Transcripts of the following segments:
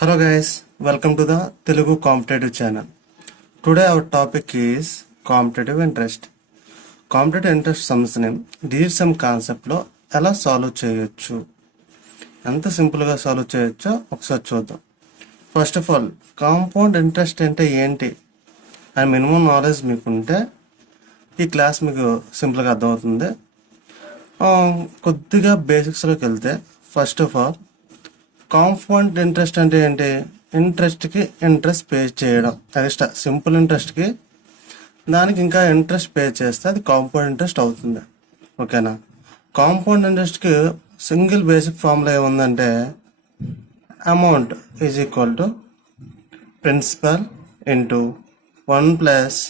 Hello guys, welcome to the Telugu Competitive channel. Today our topic is competitive interest. Competitive interest సమస్యని digit sum కాన్సెప్ట్లో ఎలా solve చేయొచ్చు, ఎంత సింపుల్గా solve చేయొచ్చో ఒకసారి చూద్దాం. First of all compound interest అంటే ఏంటి అని మినిమం నాలెడ్జ్ మీకుంటే ఈ క్లాస్ మీకు సింపుల్గా అర్థమవుతుంది. కొద్దిగా బేసిక్స్లోకి వెళ్తే first of all compound interest అంటే ఏంటి? ఇంట్రెస్ట్కి ఇంట్రెస్ట్ పే చేయడం. అది సింపుల్ ఇంట్రెస్ట్కి దానికి ఇంకా ఇంట్రెస్ట్ పే చేస్తే అది కాంపౌండ్ ఇంట్రెస్ట్ అవుతుంది. ఓకేనా? కాంపౌండ్ ఇంట్రెస్ట్కి సింగిల్ బేసిక్ ఫార్ములా ఏముందంటే amount is equal to principal into 1 plus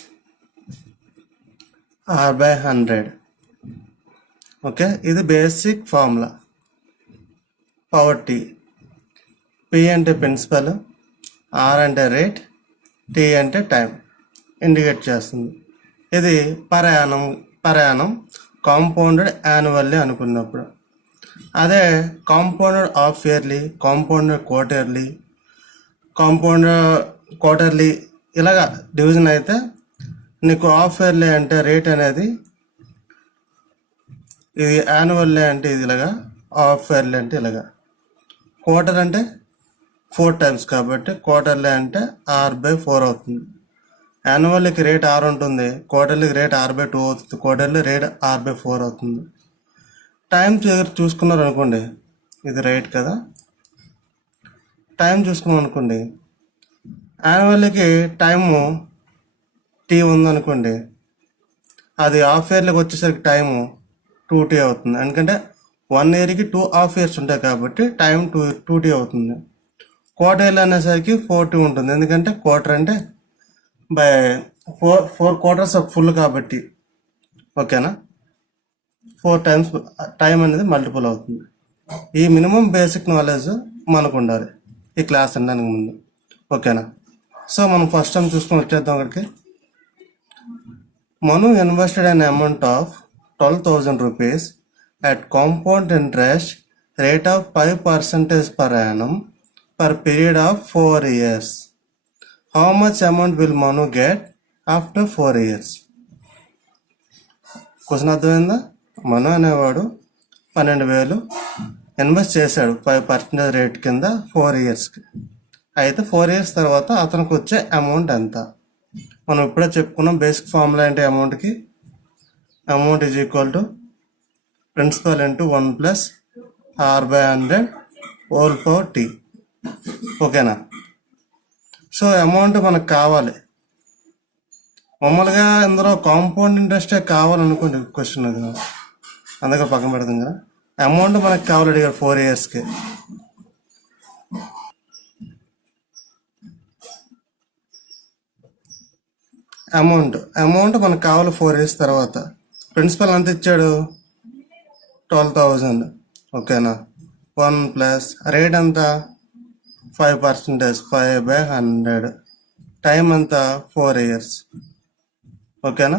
R/100. Okay, ఇది basic formula. Power T. P అంటే ప్రిన్సిపల్, ఆర్ అంటే రేట్, టీ అంటే టైం ఇండికేట్ చేస్తుంది. ఇది పర్ యానం కాంపౌండెడ్ యాన్యువల్లీ అనుకున్నప్పుడు. అదే compounded half yearly, compounded quarterly ఇలాగా డివిజన్ అయితే నీకు హాఫ్ ఇయర్లీ అంటే రేట్ అనేది ఇది, యాన్యువల్లీ అంటే ఇది ఇలాగా, హాఫ్ ఇయర్లీ అంటే ఇలాగా, క్వార్టర్ అంటే 4 టైమ్స్ కాబట్టి క్వార్టర్లీ అంటే R/4 అవుతుంది. యాన్యువల్లీకి రేట్ R ఉంటుంది, క్వార్టర్లీకి రేట్ R/2 అవుతుంది, క్వార్టర్లీ రేట్ R/4 అవుతుంది. టైం చూసుకున్నారు అనుకోండి, ఇది రేట్ కదా. టైం చూసుకున్నాం అనుకోండి, యాన్యువల్లీకి టైము T ఉందనుకోండి, అది హాఫ్ ఇయర్లీకి వచ్చేసరికి టైము 2T అవుతుంది. ఎందుకంటే 1 ఇయర్కి 2 హాఫ్ ఇయర్స్ ఉంటాయి కాబట్టి టైం 2T అవుతుంది. క్వార్టర్లీ అనేసరికి 4T ఉంటుంది, ఎందుకంటే క్వార్టర్ అంటే బై 4 క్వార్టర్స్ ఫుల్ కాబట్టి. ఓకేనా? 4 టైమ్స్ టైం అనేది మల్టిపుల్ అవుతుంది. ఈ మినిమం బేసిక్ నాలెడ్జ్ మనకు ఉండాలి ఈ క్లాస్ అనడానికి ముందు. ఓకేనా? సో మనం ఫస్ట్ టైం చూసుకొని వచ్చేద్దాం అక్కడికి. Manu invested an amount of 12,000 rupees at compound interest rate of 5% per annum per period of 4 years. How much amount will Manu get after 4 years? Question అర్థమైందా? మను అనేవాడు 12,000 ఇన్వెస్ట్ చేశాడు 5% రేట్ కింద 4 ఇయర్స్కి. అయితే 4 ఇయర్స్ తర్వాత అతనికి వచ్చే అమౌంట్ ఎంత? మనం ఇప్పుడే చెప్పుకున్నాం బేసిక్ ఫార్ములా ఏంటి అమౌంట్కి. Amount is equal to principal into 1 plus R/100 whole power T. ఓకేనా? సో అమౌంట్ మనకు కావాలి. మామూలుగా ఇందులో కాంపౌండ్ ఇంట్రెస్టే కావాలనుకోండి క్వశ్చన్, అది అందుకే పక్కన పెడతాం కదా. అమౌంట్ మనకు కావాలి అడిగారు 4 ఇయర్స్కి. అమౌంట్ మనకు కావాలి 4 ఇయర్స్ తర్వాత. ప్రిన్సిపల్ ఎంత ఇచ్చాడు? 12,000. ఓకేనా? 1 ప్లస్ రేట్ ఎంత? 5%, 5/100. టైం ఎంత? 4 ఇయర్స్. ఓకేనా?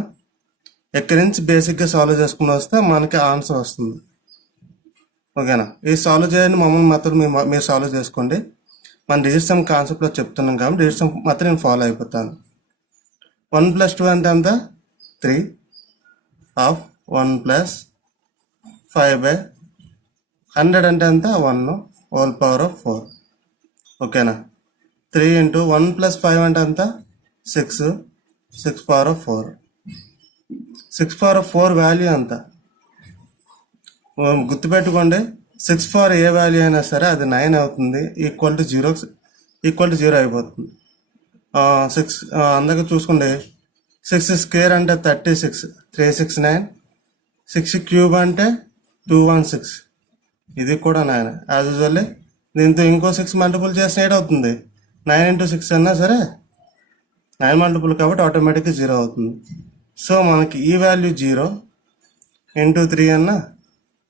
ఎక్కడి నుంచి బేసిక్గా సాల్వ్ చేసుకుని వస్తే మనకి ఆన్సర్ వస్తుంది. ఓకేనా? ఈ సాల్వ్ చేయండి, మామూలు మెథడ్ మీరు సాల్వ్ చేసుకోండి. మన డిజిట్ సమ్ కాన్సెప్ట్లో చెప్తున్నాం కాబట్టి డిజిట్ సమ్ మెథడ్ నేను ఫాలో అయిపోతాను. 1 + 2 అంటే ఎంత? 3 ఆఫ్ 1 ప్లస్ 5/100 అంటే ఎంత? 1 హోల్ పవర్ ఆఫ్ 4. ఓకేనా? 3 ఇంటూ 1 ప్లస్ 5 అంటే ఎంత? 6, 6 power of 4. 6 power of 4 value ఎంత? గుర్తుపెట్టుకోండి, 6 పవర్ ఏ వాల్యూ అయినా సరే అది 9 అవుతుంది, ఈక్వల్ టు 0 అయిపోతుంది. 6 అందుకే చూసుకోండి, 6 స్క్వేర్ అంటే 36, 3 6 9, 6 క్యూబ్ అంటే 216, ఇది కూడా 9. యాజ్ యూజువల్లీ దీంతో ఇంకో 6 మల్టిపుల్ చేసిన 8 అవుతుంది. 9 ఇంటూ 6 అన్నా సరే 9 మల్టిపుల్ కాబట్టి ఆటోమేటిక్గా 0 అవుతుంది. సో మనకి ఈ వాల్యూ 0 ఇంటూ 3 అన్నా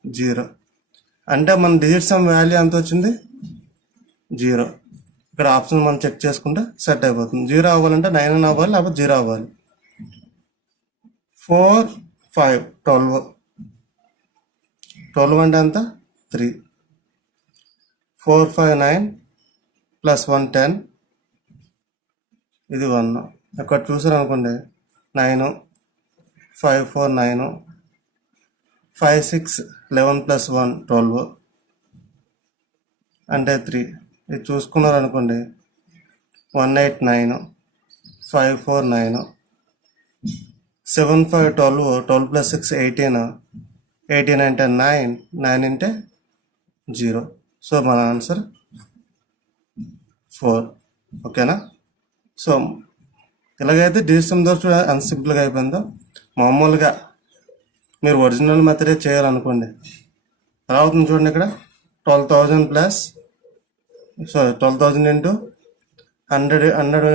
0 అంటే మన డిజిట్ సమ్ వాల్యూ ఎంత వచ్చింది? 0. ఇక్కడ ఆప్షన్ మనం చెక్ చేసుకుంటే సెట్ అయిపోతుంది. 0 అవ్వాలంటే 9 అని అవ్వాలి, లేకపోతే 0 అవ్వాలి. 4 5 12 అంటే ఎంత? 3. 4 5 9 +1 10, ఇది 1. ఇక్కడ చూసారు అనుకోండి 9, 5 4 9, 5 6 11 +1 12 అంటే 3. ఇది చూసుకున్నారు అనుకోండి 1 8 9, 5 4 9, 7 5 12, 12 + 6 18, 18 అంటే 9, 9 అంటే 0. సో మన ఆన్సర్ 4. ఓకేనా? సో ఇలాగైతే డిజిటల్ ద్వారా అంత సింపుల్గా అయిపోయిందో, మామూలుగా మీరు ఒరిజినల్ మెథడే చేయాలనుకోండి ఎలా అవుతుంది చూడండి. ఇక్కడ 12,000 ప్లస్ 12,000 ఇంటూ 100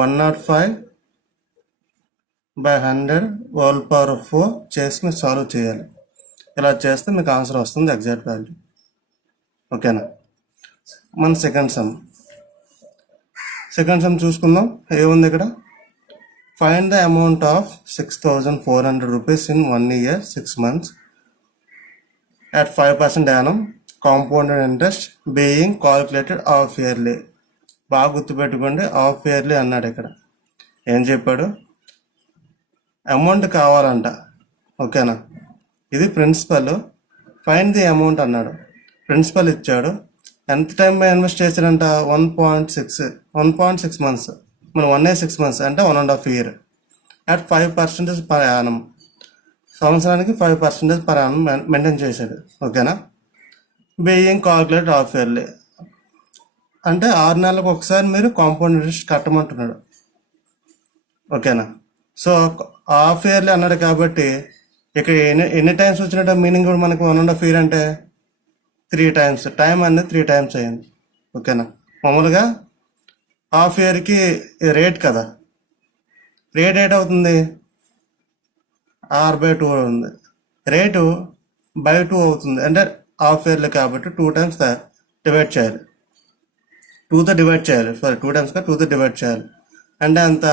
105/100 చేసి మీరు సాల్వ్ చేయాలి. ఇలా చేస్తే మీకు ఆన్సర్ వస్తుంది, ఎగ్జాక్ట్ వాల్యూ. ఓకేనా? మన సెకండ్ సమ్ చూసుకుందాం. ఏముంది ఇక్కడ? Find the amount of 6,400 rupees in 1 year 6 months at 5% annum compounded interest being calculated half yearly. బాగా గుర్తుపెట్టుకోండి, హాఫ్ ఇయర్లీ అన్నాడు. ఇక్కడ ఏం చెప్పాడు? అమౌంట్ కావాలంట. ఓకేనా? ఇది ప్రిన్సిపల్. ఫైండ్ ది అమౌంట్ అన్నాడు. ప్రిన్సిపల్ ఇచ్చాడు. ఎంత టైం ఇన్వెస్ట్ చేశాడంట? 1.6 మంత్స్. మనం 1 year 6 months అంటే 1.5 year అట్ 5% పర్ యానం. సంవత్సరానికి 5% పర్ యానం మెయింటైన్ చేశాడు. ఓకేనా? బీయింగ్ కాల్కులేట్ హాఫ్ ఇయర్లీ అంటే 6 నెలలకు ఒకసారి మీరు కాంపౌండ్ ఇంట్రెస్ట్ కట్టమంటున్నాడు. ఓకేనా? సో హాఫ్ ఇయర్లీ అన్నాడు కాబట్టి ఇక్కడ ఎన్ని టైమ్స్ వచ్చినట్టు మీనింగ్ కూడా మనకు 1.5 year అంటే 3 times. టైం అనేది 3 times అయింది. ఓకేనా? మామూలుగా హాఫ్ ఇయర్కి రేట్ కదా, రేట్ అవుతుంది R/2 ఉంది. రేటు బై 2 అవుతుంది. అంటే హాఫ్ ఇయర్లీ కాబట్టి 2 times డివైడ్ చేయాలి. 2తో డివైడ్ చేయాలి. 2 times 2తో డివైడ్ చేయాలి. అంటే అంత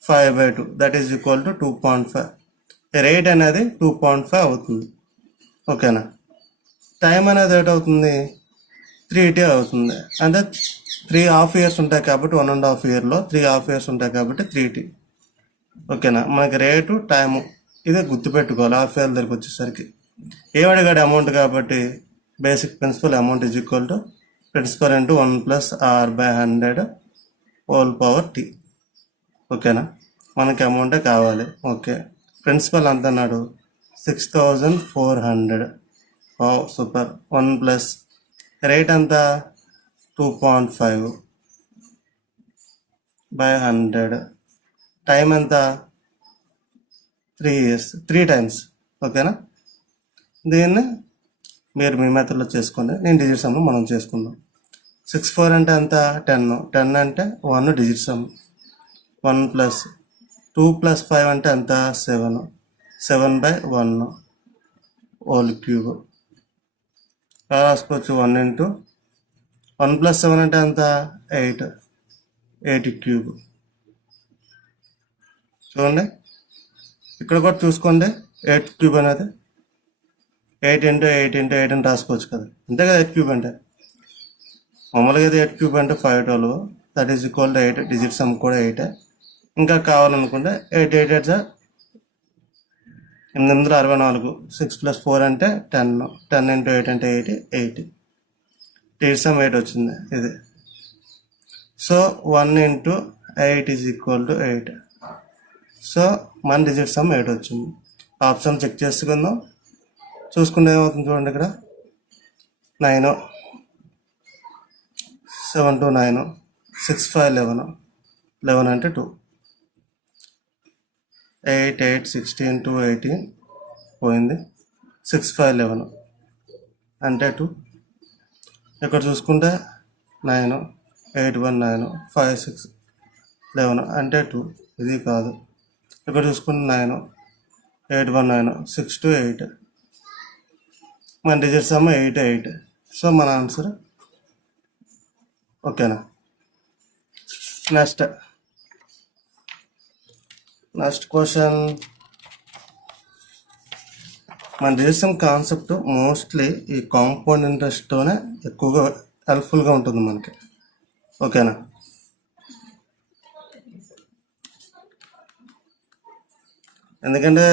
5/2 that is equal to 2.5. Rate అనేది 2.5 అవుతుంది. ఓకేనా? టైం అనేది అవుతుంది 3T అవుతుంది. అంటే 3 half years ఉంటాయి కాబట్టి 1.5 yearలో 3 half years ఉంటాయి కాబట్టి 3T. ఓకేనా? మనకి రేటు టైము ఇదే గుర్తుపెట్టుకోవాలి. హాఫ్ ఇయర్ దగ్గరికి వచ్చేసరికి ఏమడిగాడు? అమౌంట్ కాబట్టి basic principal amount is equal to principal into 1 + R/100 T. ఓకేనా? మనకి అమౌంటే కావాలి. ఓకే, ప్రిన్సిపల్ అంత అన్నాడు 6,400. సూపర్. 1 ప్లస్ రేట్ అంతా 2.5/100. టైం ఎంత? 3 years 3 times. ఓకేనా? దీన్ని మీరు మీ మెథడ్లో చేసుకోండి. నేను డిజిట్ సమ్లో మనం చేసుకుందాం. 6 4 అంటే ఎంత? 10. 10 అంటే 1 డిజిట్ సమ్. 1 ప్లస్ 2 + 5 అంటే ఎంత? 7. 7/1 హోల్ క్యూబ్. రాసుకోవచ్చు 1 ఇంటూ 1 + 7 అంటే ఎంత? 8. 8 క్యూబ్. చూడండి ఇక్కడ కూడా చూసుకోండి. 8 క్యూబ్ అనేది 8 × 8 × 8 అని రాసుకోవచ్చు కదా. అంతే కదా 8 క్యూబ్ అంటే. మామూలుగా అయితే 8 క్యూబ్ అంటే 512 that is equal to 8. Digit sum కూడా 8. ఇంకా కావాలనుకుంటే 8 8 8 864. 6 + 4 అంటే 10. 10 × 8 అంటే 8. డిజిట్ సమ్ 8 వచ్చింది ఇది. So 1 × 8 is equal to 8. So మన డిజిట్ సమ్ 8 వచ్చింది. ఆప్షన్ చెక్ చేసుకుందాం. చూసుకుంటే ఏమవుతుంది చూడండి. ఇక్కడ 9 7 2 9 6 5 11. 11 అంటే 2. 8 8 16 2 18 పోయింది. 6 5 11 అంటే 2. ఇక్కడ చూసుకుంటే 9 8 1 9 5 6 11 అంటే 2. ఇది కాదు. ఇక్కడ చూసుకుంటే 9 8 1 9 6 2 8. మన డిజిట్ సమ్ 8 8. సో మన ఆన్సర్. ఓకేనా? Next question. మన డిజిట్ సమ్ కాన్సెప్ట్ మోస్ట్లీ ఈ కాంపౌండ్ ఇంట్రెస్ట్తోనే ఎక్కువగా హెల్ప్ఫుల్గా ఉంటుంది మనకి. ఓకేనా? ఎందుకంటే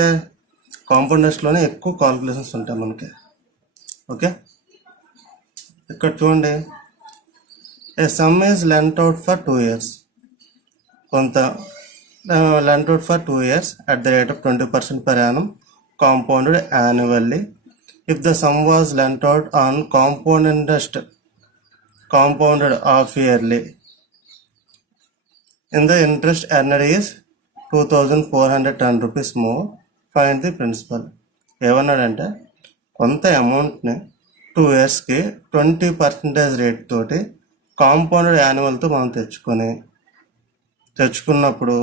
కాంపౌండ్ ఇంట్రెస్ట్లోనే ఎక్కువ కాల్కులేషన్స్ ఉంటాయి మనకి. ఓకే, ఇక్కడ చూడండి, a sum is lent out for 2 years. కొంత lent out for 2 years at the rate of 20% per annum compounded annually. If the sum was lent out on compound interest compounded half yearly, in the interest earned is 2,410 rupees more, find the principal. ఏమన్నాడంటే కొంత అమౌంట్ని 2 yearsకి 20% rate తోటి compounded యాన్యువల్తో మనం తెచ్చుకున్నప్పుడు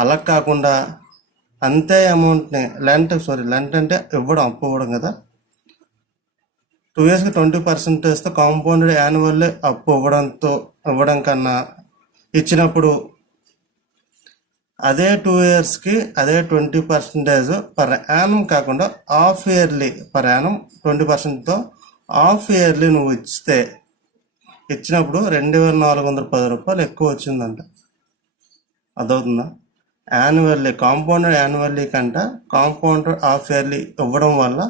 అలా కాకుండా అంతే అమౌంట్ని లెంట్ అంటే అప్పు ఇవ్వడం కదా. 2 yearsకి 20% కాంపౌండెడ్ యాన్యువల్ అప్పు ఇవ్వడం కన్నా ఇచ్చినప్పుడు అదే 2 yearsకి అదే 20% పర్ యానం కాకుండా హాఫ్ ఇయర్లీ పర్ యానం 20%తో హాఫ్ ఇయర్లీ నువ్వు ఇచ్చినప్పుడు 2,410 రూపాయలు ఎక్కువ వచ్చిందంట. అదవుతుందా? యాన్యువల్లీ కాంపౌండెడ్ యాన్యువల్లీ కంటే కాంపౌండెడ్ హాఫ్ ఇయర్లీ ఇవ్వడం వల్ల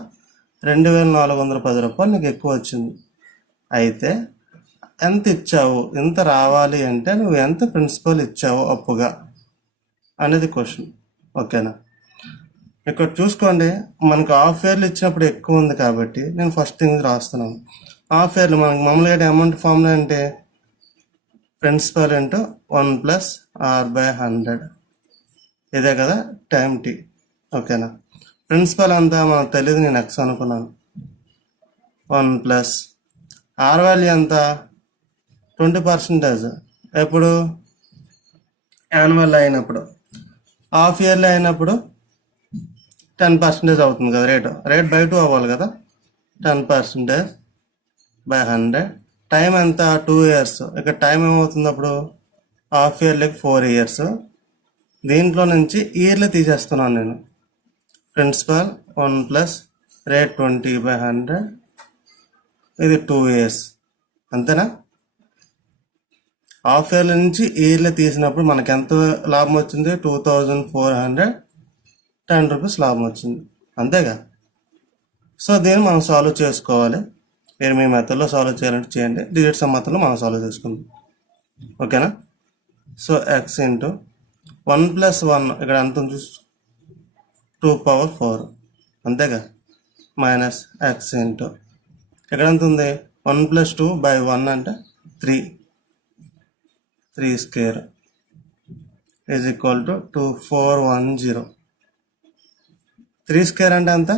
2,410 రూపాయలు నీకు ఎక్కువ వచ్చింది. అయితే ఎంత ఇచ్చావు, ఎంత రావాలి అంటే నువ్వు ఎంత ప్రిన్సిపల్ ఇచ్చావు అప్పుగా అనేది క్వశ్చన్. ఓకేనా? ఇక్కడ చూసుకోండి, మనకు హాఫ్ ఇయర్లీ ఇచ్చినప్పుడు ఎక్కువ ఉంది కాబట్టి నేను ఫస్ట్ థింగ్ రాస్తున్నాను. హాఫ్ ఇయర్లీ మనకు మామూలుగా అమౌంట్ ఫార్ములా అంటే ప్రిన్సిపల్ ఇంటూ 1 + R/100, ఇదే కదా టైం టీ. ఓకేనా? ప్రిన్సిపల్ అంతా మనకు తెలియదు, నేను ఎక్స్ అనుకున్నాను. 1 + R వాల్యూ ఎంత? 20%. ఎప్పుడు? యాన్యువల్ అయినప్పుడు. హాఫ్ ఇయర్లీ అయినప్పుడు 10% అవుతుంది కదా రేట్ బై 2 అవ్వాలి కదా. 10%/100. టైం ఎంత? 2 years. ఇక్కడ టైం ఏమవుతుంది అప్పుడు? హాఫ్ ఇయర్లీకి 4 years. దీంట్లో నుంచి ఇయర్లీ తీసేస్తున్నాను నేను. ప్రిన్సిపల్ 1 + రేట్ 20/100, ఇది 2 years. అంతేనా? హాఫ్ ఇయర్లీ నుంచి ఇయర్లీ తీసినప్పుడు మనకి ఎంత లాభం వచ్చింది? 2,410 రూపీస్ లాభం వచ్చింది. అంతేగా? సో దీన్ని మనం సాల్వ్ చేసుకోవాలి. మీరు మీ మెథడ్లో సాల్వ్ చేయాలంటే చేయండి, డిజిట్ సమ్ మెథడ్లో మనం సాల్వ్ చేసుకుందాం. ఓకేనా? సో ఎక్స్ ఇంటూ 1 + 1 ఇక్కడ ఎంత ఉంది? 2^4, అంతేగా, మైనస్ ఎక్స్ ఇంటూ ఇక్కడ ఎంత ఉంది? 1 + 2/1 అంటే 3 square is equal to 2410. 3 square అంటే ఎంత?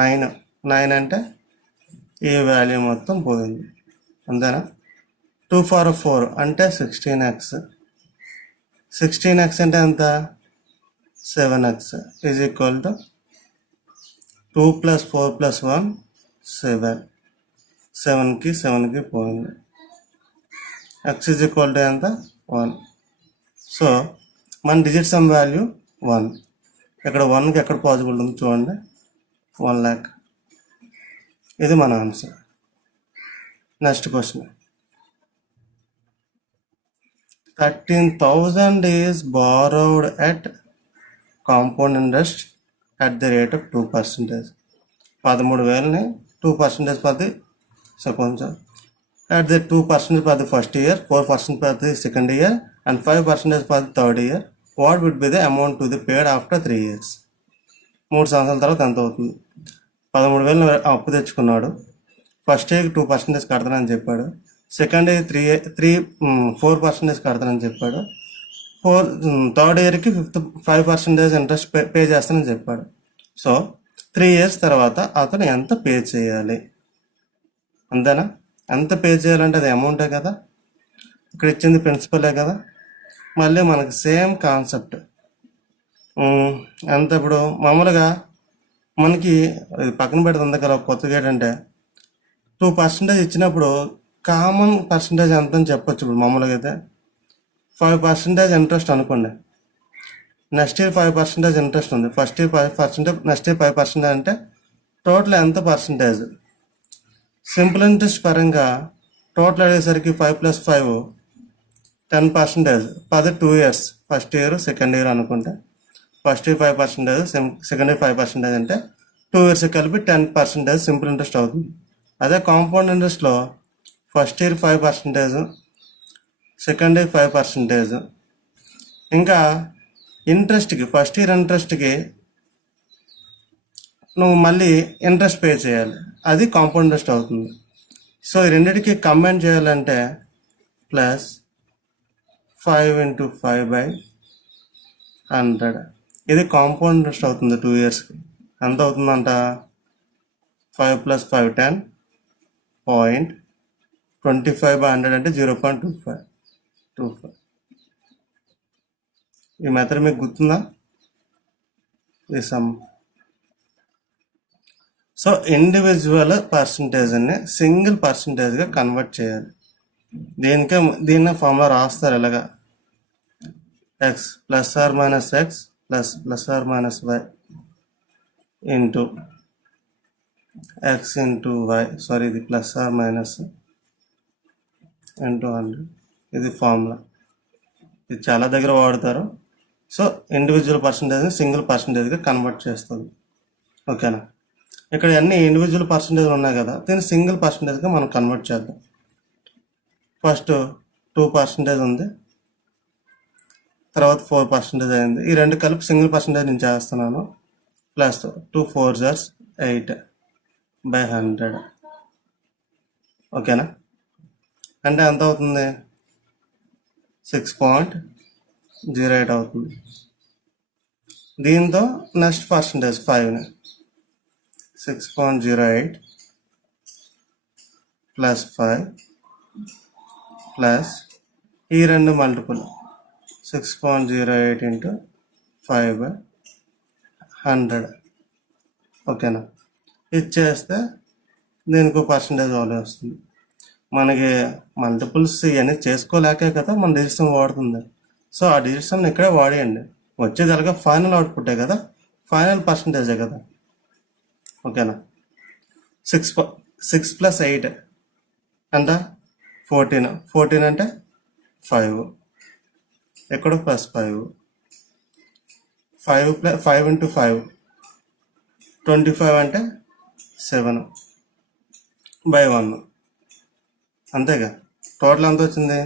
9 అంటే ఈ వాల్యూ మొత్తం పోయింది. అంతేనా? 2^4 అంటే 16x. 16x అంటే ఎంత? 7x is equal to 2 + 4 + 1 7. 7కి పోయింది. x ఈజ్ ఈక్వల్ టు ఎంత? 1. సో మన డిజిట్ సమ్ వాల్యూ 1. ఇక్కడ 1కి ఎక్కడ పాసిబుల్ ఉంది చూడండి, 1 lakh. ఇది మన answer. Next question. 13,000 is borrowed at compound interest at the rate of 2%. 13,000ని 2% పది కొంచెం at the 2% for the first year, 4% for the second year, and 5% for the third year. What would be the amount to be paid after 3 years? 3 సంవత్సరాల తర్వాత ఎంత అవుతుంది? 13,000 అప్పు తెచ్చుకున్నాడు. First ఇయర్కి 2% కడతానని చెప్పాడు. సెకండ్ ఇయర్ 4% కడతానని చెప్పాడు. థర్డ్ ఇయర్కి 5% ఇంట్రెస్ట్ పే చేస్తానని చెప్పాడు. సో 3 years తర్వాత అతను ఎంత పే చేయాలి? అంతేనా? ఎంత పే చేయాలంటే అది అమౌంటే కదా, ఇక్కడ ఇచ్చింది ప్రిన్సిపలే కదా. మళ్ళీ మనకి సేమ్ కాన్సెప్ట్. ఎంత ఇప్పుడు మామూలుగా మనకి పక్కన పెడుతుంది కదా కొత్తగా ఏంటంటే 2% ఇచ్చినప్పుడు కామన్ పర్సంటేజ్ ఎంత అని చెప్పొచ్చు. ఇప్పుడు మామూలుగా అయితే 5% ఇంట్రెస్ట్ అనుకోండి. నెక్స్ట్ ఇయర్ 5% ఇంట్రెస్ట్ ఉంది. ఫస్ట్ ఇయర్ 5%, నెక్స్ట్ ఇయర్ 5% అంటే టోటల్ ఎంత పర్సంటేజ్? సింపుల్ ఇంట్రెస్ట్ పరంగా టోటల్ అయ్యేసరికి 5 + 5 10%. 10 2 years, first year second year అనుకుంటే ఫస్ట్ ఇయర్ 5%, సెకండ్ ఇయర్ 5% అంటే 2 years కలిపి 10% సింపుల్ ఇంట్రెస్ట్ అవుతుంది. అదే కాంపౌండ్ ఇంట్రెస్ట్లో ఫస్ట్ ఇయర్ 5%, సెకండ్ ఇయర్ 5%, ఇంకా ఇంట్రెస్ట్కి ఫస్ట్ ఇయర్ ఇంట్రెస్ట్కి నువ్వు మళ్ళీ ఇంట్రెస్ట్ పే చేయాలి, అది కాంపౌండ్ ఇంట్రెస్ట్ అవుతుంది. సో ఈ రెండింటికి కంబైన్ చేయాలంటే ప్లస్ 5 × 5/100, ఇది కాంపౌండ్ ఇంట్రెస్ట్ అవుతుంది 2 yearsకి. ఎంత అవుతుందంట? 5 + 5 10, 0.25/100 అంటే 0.25. ఈ మెథడ్ మీకు గుర్తుందా? ఈ సమ్. సో ఇండివిజువల్ పర్సంటేజ్ని సింగిల్ పర్సంటేజ్గా కన్వర్ట్ చేయాలి. దీన్ని ఫార్ములా రాస్తారు ఇలాగా: x ± x ± y into x into y, sorry ఇది ± ఇంటూ 100. ఇది ఫార్ములా, ఇది చాలా దగ్గర వాడతారు. సో ఇండివిజువల్ పర్సంటేజ్ని సింగిల్ పర్సంటేజ్గా కన్వర్ట్ చేస్తుంది. ఓకేనా? ఇక్కడ అన్ని ఇండివిజువల్ పర్సంటేజ్లు ఉన్నాయి కదా, దీన్ని సింగిల్ పర్సంటేజ్గా మనం కన్వర్ట్ చేద్దాం. ఫస్ట్ 2% ఉంది, తర్వాత 4% అయింది. ఈ రెండు కలిపి సింగిల్ పర్సంటేజ్ నేను చేస్తున్నాను. Plus 2 4s 8/100. ఓకేనా? అంటే ఎంత అవుతుంది? 6.08 అవుతుంది. దీంతో నెక్స్ట్ పర్సంటేజ్ 5ని 6.08 ప్లస్ 5 ప్లస్ ఈ రెండు మల్టిపుల్ 6.08 × 5/100. ఓకేనా? ఇచ్చేస్తే దీనికి పర్సంటేజ్ వాల్యూ వస్తుంది. మనకి మల్టిపుల్స్ ఇవన్నీ చేసుకోలేకే కదా మన డిజిట్స్ వాడుతుంది. సో ఆ డిజిట్స్ని ఇక్కడే వాడేయండి. వచ్చేది అలాగా ఫైనల్ అవుట్పుట్టే కదా, ఫైనల్ పర్సంటేజే కదా. ఓకేనా? 6 + 8 అంట 14. 14 అంటే 5, ఎక్కడ +5. 5 × 5 25 అంటే 7/1. అంతేగా? టోటల్ ఎంత వచ్చింది?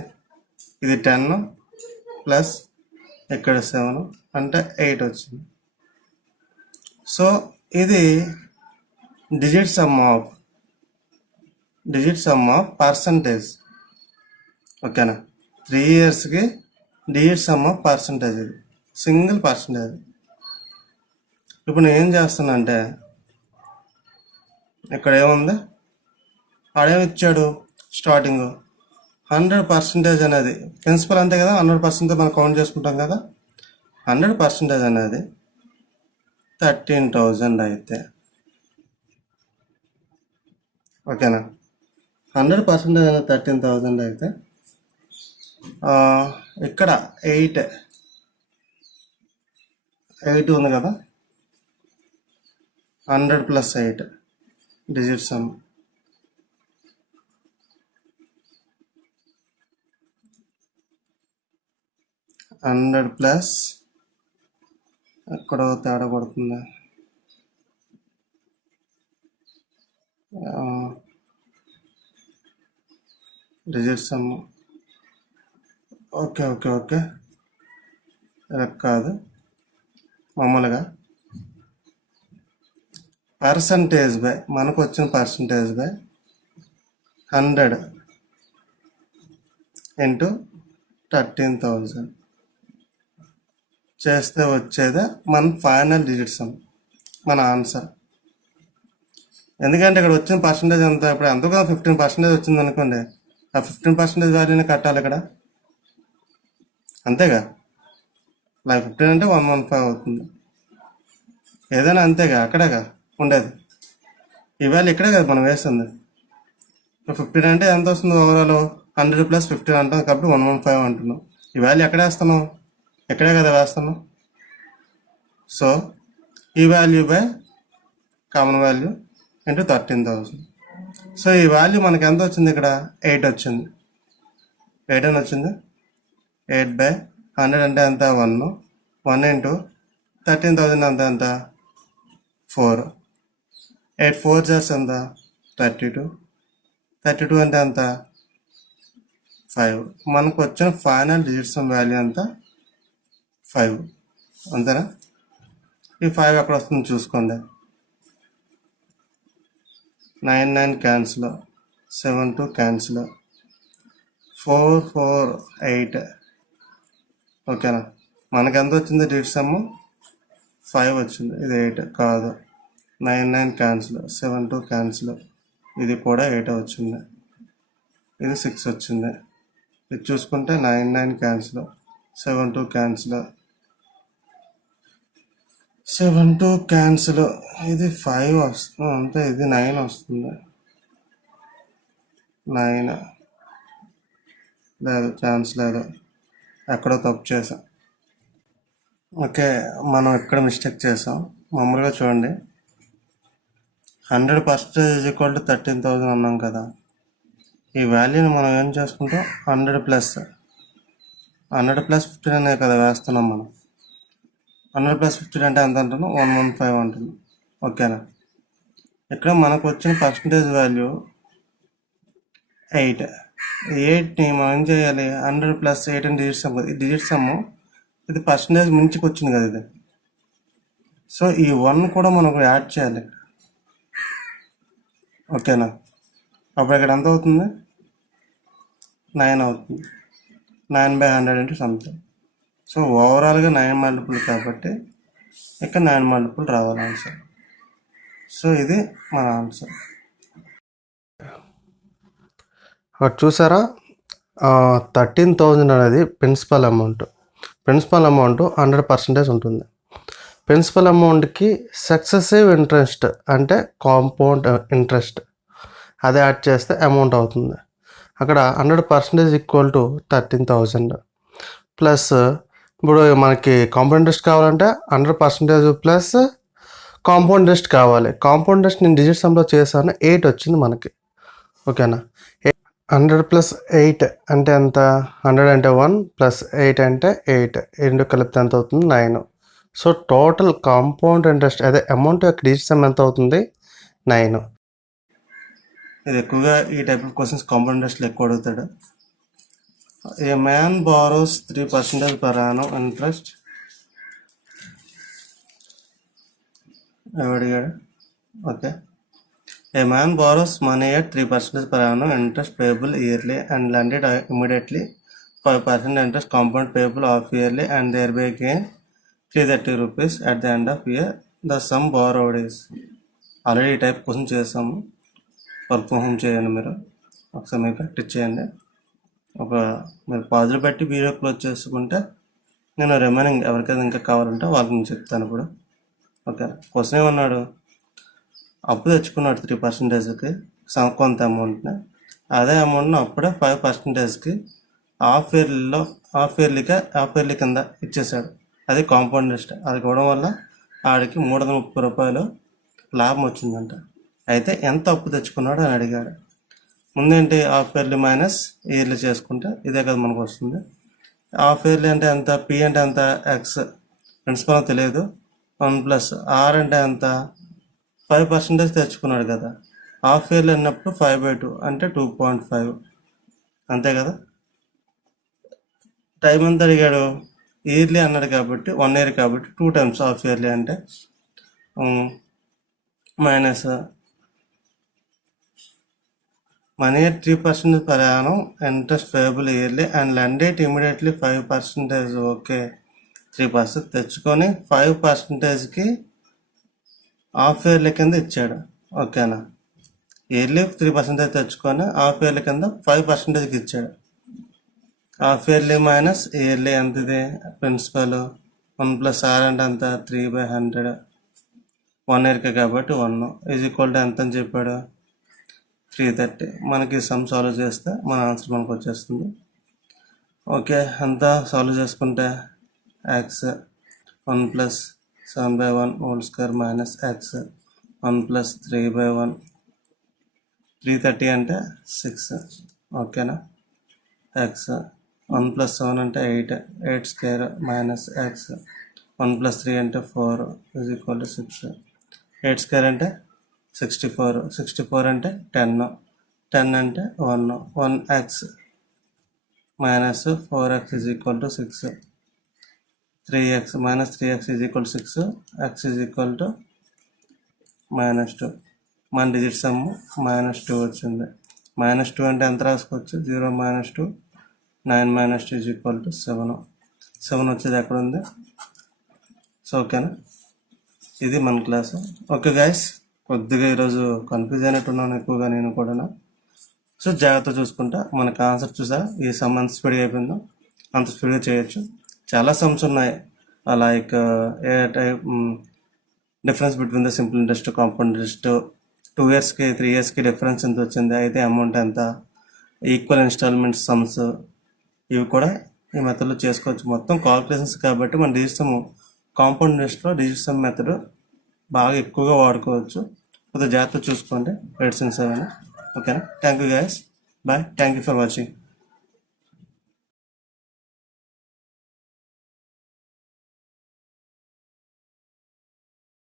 ఇది 10 ప్లస్ ఇక్కడ 7 అంటే 8 వచ్చింది. సో ఇది డిజిట్ సమ్ ఆఫ్ పర్సంటేజ్. ఓకేనా? 3 yearsకి డిజిట్ సమ్ ఆఫ్ పర్సంటేజ్, ఇది సింగిల్ పర్సంటేజ్. ఇప్పుడు నేను ఏం చేస్తున్నా అంటే, ఇక్కడ ఏముంది, ఆడేమి ఇచ్చాడు స్టార్టింగ్ 100% అనేది ప్రిన్సిపల్ అంతే కదా, 100% మనం కౌంట్ చేసుకుంటాం కదా. 100% అనేది 13,000 అయితే, ఓకేనా? 100% అనేది 13,000 అయితే ఇక్కడ 8 ఉంది కదా, 100 + 8 డిజిట్ సమ్. +, ఎక్కడో తేడా పడుతుంది, డిజిట్ సమ్. ఓకే కాదు, మామూలుగా పర్సంటేజ్ బై, మనకు వచ్చిన పర్సంటేజ్ బై 100 × 13,000 చేస్తే వచ్చేదే మన ఫైనల్ డిజిట్ సమ్, మన ఆన్సర్. ఎందుకంటే ఇక్కడ వచ్చిన పర్సంటేజ్ ఎంత, ఇప్పుడు ఎంతో 15% వచ్చింది అనుకోండి, ఆ 15% వాల్యూని కట్టాలి ఇక్కడ, అంతేగా. 15 అంటే 115 అవుతుంది. ఏదైనా అంతేగా, అక్కడేగా ఉండేది. ఇవాళ ఇక్కడే కదా మనం వేస్తుంది. 15 అంటే ఎంత వస్తుంది ఓవరాల్? 100 + 15 అంటాం కాబట్టి 115 అంటున్నాం. ఈ వాల్యూ ఎక్కడ వేస్తున్నాం? ఎక్కడే కదా వేస్తున్నాం. సో ఈ value by common value × 13,000. So ఈ వాల్యూ మనకి ఎంత వచ్చింది ఇక్కడ 8 వచ్చింది. 8 అని వచ్చింది. 8/100 అంటే ఎంత 1. 1 ఇంటూ 13,000 అంటే ఎంత 4. 8 4 జస్ట్ ఎంత 32. 32 అంటే ఎంత 5. మనకు వచ్చిన ఫైనల్ డిజిట్స్ వాల్యూ ఎంత 5. అంతేనా? ఈ 5 ఎక్కడ వస్తుంది చూసుకోండి. 9 9 క్యాన్సిల్, 7 2 క్యాన్సిల్, 4 4 8. ఓకేనా? మనకి ఎంత వచ్చింది డిజిట్స్ 5 వచ్చింది. ఇది 8 కాదు. 9 9 క్యాన్సిల్, 7 2 క్యాన్సిల్, ఇది కూడా 8 వచ్చింది. ఇది 6 వచ్చింది. ఇది చూసుకుంటే 9 9 క్యాన్సిల్, 7 2 క్యాన్సిల్, 7 2 క్యాన్సిల్, ఇది 5 వస్తుంది. అంటే ఇది 9 వస్తుంది. 9 లేదు, ఛాన్స్ లేదు. ఎక్కడో తప్పు చేసాం. ఓకే, మనం ఎక్కడ మిస్టేక్ చేసాం మామూలుగా చూడండి. 100% = 13,000 అన్నాం కదా. ఈ వాల్యూని మనం ఏం చేసుకుంటాం 100 + 15 అనే కదా వేస్తున్నాం మనం. 100 + 15 అంటే ఎంత అంటున్నాం 115 అంటున్నాం. ఓకేనా? ఇక్కడ మనకు వచ్చిన పర్సంటేజ్ వాల్యూ 8. 8ని మనం ఏం చేయాలి 100 + 8 అని డిజిట్ సమ్. ఇది పర్సంటేజ్ మించికి వచ్చింది కదా ఇది. సో ఈ 1 కూడా మనకు యాడ్ చేయాలి. ఓకేనా? అప్పుడు ఇక్కడ ఎంత అవుతుంది 9 అవుతుంది. 9/100 అంటే సంథింగ్. సో ఓవరాల్గా 9 మల్టిపుల్ కాబట్టి ఇక్కడ 9 మల్టిపుల్ రావాలి ఆన్సర్. సో ఇది మన ఆన్సర్. అక్కడ చూసారా 13,000 అనేది ప్రిన్సిపల్ అమౌంట్. 100% ఉంటుంది. ప్రిన్సిపల్ అమౌంట్కి సక్సెసివ్ ఇంట్రెస్ట్ అంటే కాంపౌండ్ ఇంట్రెస్ట్ అది యాడ్ చేస్తే అమౌంట్ అవుతుంది. అక్కడ 100% = 13,000 ప్లస్ ఇప్పుడు మనకి కాంపౌండ్ ఇంట్రెస్ట్ కావాలంటే 100% ప్లస్ కాంపౌండ్ ఇంట్రెస్ట్ కావాలి. కాంపౌండ్ ఇంట్రెస్ట్ నేను డిజిట్ సమ్లో చేశాను, 8 వచ్చింది మనకి. ఓకేనా? 100 + 8 అంటే ఎంత 100 అంటే 1 + 8 అంటే 8. 2 కలిపితే ఎంత అవుతుంది 9. సో టోటల్ కాంపౌండ్ ఇంట్రెస్ట్ అదే అమౌంట్ యొక్క డిజిట్ సమ్ ఎంత అవుతుంది 9. ఇది ఎక్కువగా ఈ టైప్ ఆఫ్ క్వశ్చన్స్ కాంపౌండ్ ఇంట్రెస్ట్లో ఎక్కువ అడుగుతాడు. A man borrows 3% per annum ఇంట్రెస్ట్. ఎవడిగాడు? Okay. A man borrows money at 3% per annum interest payable yearly and lended immediately 5% interest compound payable half yearly and thereby gain 330 rupees at the end of year. The sum borrowed is. Already ఈ type question చేసాము. Work from home చేయండి మీరు, ఒకసారి మీరు practice చేయండి. మీరు పాజులు పెట్టి video close చేసుకుంటే నేను రిమైనింగ్ ఎవరికైనా ఇంకా కావాలంటే వాళ్ళకి నేను చెప్తాను ఇప్పుడు. ఓకే, క్వశ్చన్ ఏమన్నాడు, అప్పు తెచ్చుకున్నాడు 3%కి కొంత అమౌంట్ని. అదే అమౌంట్ని అప్పుడే 5%కి హాఫ్ ఇయర్లీ కింద ఇచ్చేసాడు. అది కాంపౌండ్ ఇంట్రెస్ట్. అది ఇవ్వడం వల్ల ఆడికి 330 రూపాయలు లాభం వచ్చిందంట. అయితే ఎంత అప్పు తెచ్చుకున్నాడు అని అడిగాడు. ముందేంటి హాఫ్ ఇయర్లీ మైనస్ ఇయర్లీ చేసుకుంటే ఇదే కదా మనకు వస్తుంది. హాఫ్ ఇయర్లీ అంటే ఎంత, పి అంటే ఎంత, ఎక్స్ ప్రిన్సిపల్ తెలియదు. 1 + ఆర్ అంటే ఎంత 5% తెచ్చుకున్నాడు కదా. హాఫ్ ఇయర్లీ అన్నప్పుడు 5/2 అంటే 2.5 అంతే కదా. టైం ఎంత అడిగాడు, ఇయర్లీ అన్నాడు కాబట్టి 1 ఇయర్ కాబట్టి 2 times హాఫ్ ఇయర్లీ అంటే minus money at 3% per annum interest payable yearly and lend it immediately 5%. Okay, 3% తెచ్చుకొని 5%కి హాఫ్ ఇయర్లీ కింద ఇచ్చాడు. ఓకేనా? ఇయర్లీ 3% తెచ్చుకొని హాఫ్ ఇయర్లీ కింద 5%కి ఇచ్చాడు. హాఫ్ ఇయర్లీ మైనస్ ఇయర్లీ ఎంత, ఇది ప్రిన్సిపల్ 1 + ఆర్ అంటే అంత 3/100. 1 ఇయర్కి కాబట్టి 1 = ఎంత అని చెప్పాడు 330. మనకి సమ్ సాల్వ్ చేస్తే మన ఆన్సర్ మనకు వచ్చేస్తుంది. ఓకే, అంతా సాల్వ్ చేసుకుంటే X 1 + 7/1 whole square minus X 1 + 3/1 330 అంటే 6. ఓకేనా? ఎక్స్ 1 + 7 అంటే 8. 8² మైనస్ ఎక్స్ 1 + 3 అంటే 4 = 6. 8² అంటే 64. 64 అంటే 10. 10 అంటే 1. 1x minus 4x = 6. 3x minus 3x = 6. x -2. మన డిజిట్ సమ్ -2 వచ్చింది. -2 అంటే ఎంత రాసుకోవచ్చు? 0 - 2 9 - 2 = 7. 7 వచ్చేది ఎక్కడ ఉంది? సో ఓకేనా, ఇది మన క్లాసు. ఓకే గైస్, కొద్దిగా ఈరోజు కన్ఫ్యూజ్ అయినట్టున్నాను ఎక్కువగా నేను కూడా. సో జాగ్రత్త చూసుకుంటా. మనకు ఆన్సర్ చూసా ఈ సమ్ ఎంత స్పీడ్గా అయిపోయిందో అంత స్పీడ్గా చేయొచ్చు. చాలా సమ్స్ ఉన్నాయి, like A type difference between the simple interest, compound interest, 2 ఇయర్స్కి 3 ఇయర్స్కి డిఫరెన్స్ ఎంత వచ్చింది, అయితే అమౌంట్ ఎంత, ఈక్వల్ ఇన్స్టాల్మెంట్స్ సమ్స్, ఇవి కూడా ఈ మెథడ్లో చేసుకోవచ్చు. మొత్తం కాల్కులేషన్స్ కాబట్టి మన డిజిట్ కాంపౌండ్ ఇంట్రెస్ట్లో డిజిట్ సమ్ మెథడ్ బాగా ఎక్కువగా వాడుకోవచ్చు. కొద్దిగా జాగ్రత్త చూసుకోండి. రేట్స్ అవన్నీ. ఓకేనా? Thank you guys, bye. Thank you for watching.